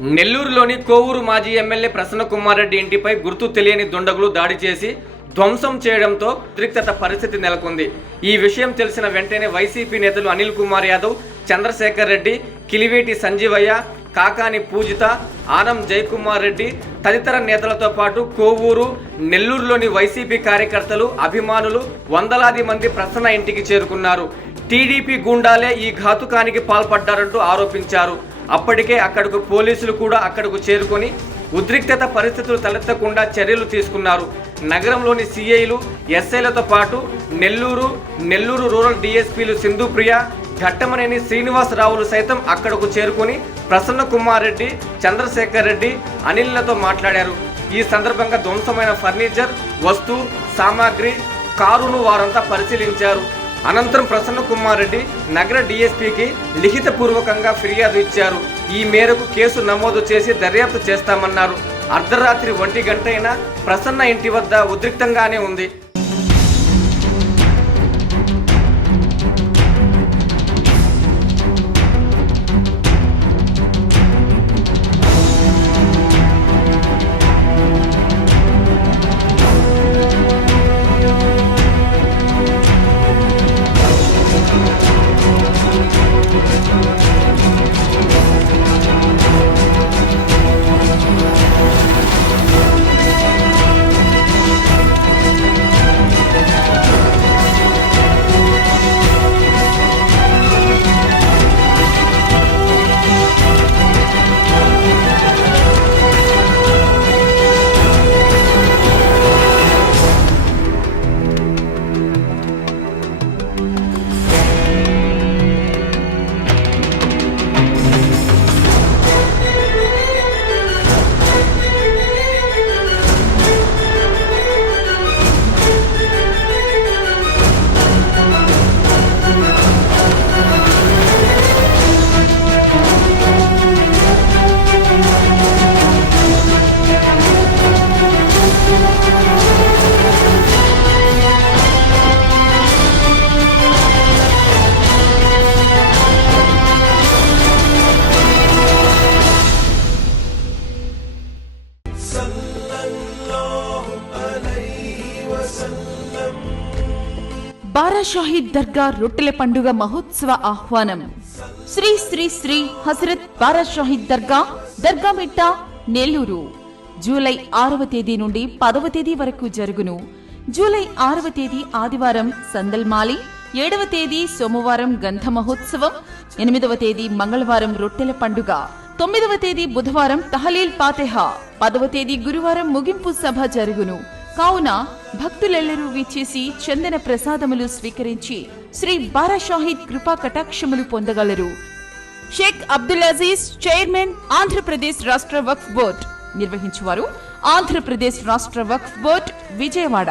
నెల్లూరులోని కోవూరు మాజీ ఎమ్మెల్యే ప్రసన్న కుమార్ రెడ్డి ఇంటిపై గుర్తు తెలియని దుండగులు దాడి చేసి ధ్వంసం చేయడంతో ఉద్రిక్తత పరిస్థితి నెలకొంది. ఈ విషయం తెలిసిన వెంటనే వైసీపీ నేతలు అనిల్ కుమార్ యాదవ్ చంద్రశేఖర్ రెడ్డి కిలివేటి సంజీవయ్య కాకాని పూజిత ఆనం జయకుమార్ రెడ్డి తదితర నేతలతో పాటు కోవూరు నెల్లూరులోని వైసీపీ కార్యకర్తలు అభిమానులు వందలాది మంది ప్రసన్న ఇంటికి చేరుకున్నారు. టీడీపీ గూండాలే ఈ ఘాతుకానికి పాల్పడ్డారంటూ ఆరోపించారు. అప్పటికే అక్కడకు పోలీసులు కూడా అక్కడకు చేరుకొని ఉద్రిక్తత పరిస్థితులు తలెత్తకుండా చర్యలు తీసుకున్నారు. నగరంలోని సిఐలు ఎస్ఐలతో పాటు నెల్లూరు నెల్లూరు రూరల్ డిఎస్పీలు సింధుప్రియ ఘట్టమనేని శ్రీనివాసరావులు సైతం అక్కడకు చేరుకొని ప్రసన్న కుమార్ రెడ్డి చంద్రశేఖర్ రెడ్డి అనిల్లతో మాట్లాడారు. ఈ సందర్భంగా ధ్వంసమైన ఫర్నిచర్ వస్తు సామాగ్రి కారును వారంతా పరిశీలించారు. అనంతరం ప్రసన్న కుమార్ రెడ్డి నగర డీఎస్పీకి లిఖితపూర్వకంగా ఫిర్యాదు ఇచ్చారు. ఈ మేరకు కేసు నమోదు చేసి దర్యాప్తు చేస్తామన్నారు. అర్ధరాత్రి ఒంటి గంటైనా ప్రసన్న ఇంటి వద్ద ఉద్రిక్తంగానే ఉంది. బారాషాహీద్ దర్గా రొట్టెల పండుగ మహోత్సవ ఆహ్వానం. శ్రీ శ్రీ శ్రీ హజరత్ బారాషాహీద్ దర్గా దర్గామిట్ట నెల్లూరు. జూలై ఆరవ తేదీ నుండి పదవ తేదీ వరకు జరుగును. జూలై ఆరవ తేదీ ఆదివారం సందల్మాలి ఏడవ తేదీ సోమవారం గంధ మహోత్సవం ఎనిమిదవ తేదీ మంగళవారం రొట్టెల పండుగ. తొమ్మిదవ తేదీ బుధవారం తహలీల్ పాతెహా పదవ తేదీ గురువారం ముగింపు సభ జరుగును. కావున భక్తులెల్లరూ విచ్చేసి చందన ప్రసాదములు స్వీకరించి శ్రీ బారాషాహిద్ కృపా కటాక్షములు పొందగలరు. షేక్ అబ్దుల్ అజీజ్ చైర్మన్ ఆంధ్రప్రదేశ్ రాష్ట్ర వక్ఫ్ బోర్డ్ నిర్వహించువారు ఆంధ్రప్రదేశ్ రాష్ట్ర Waqf board Vijayawada.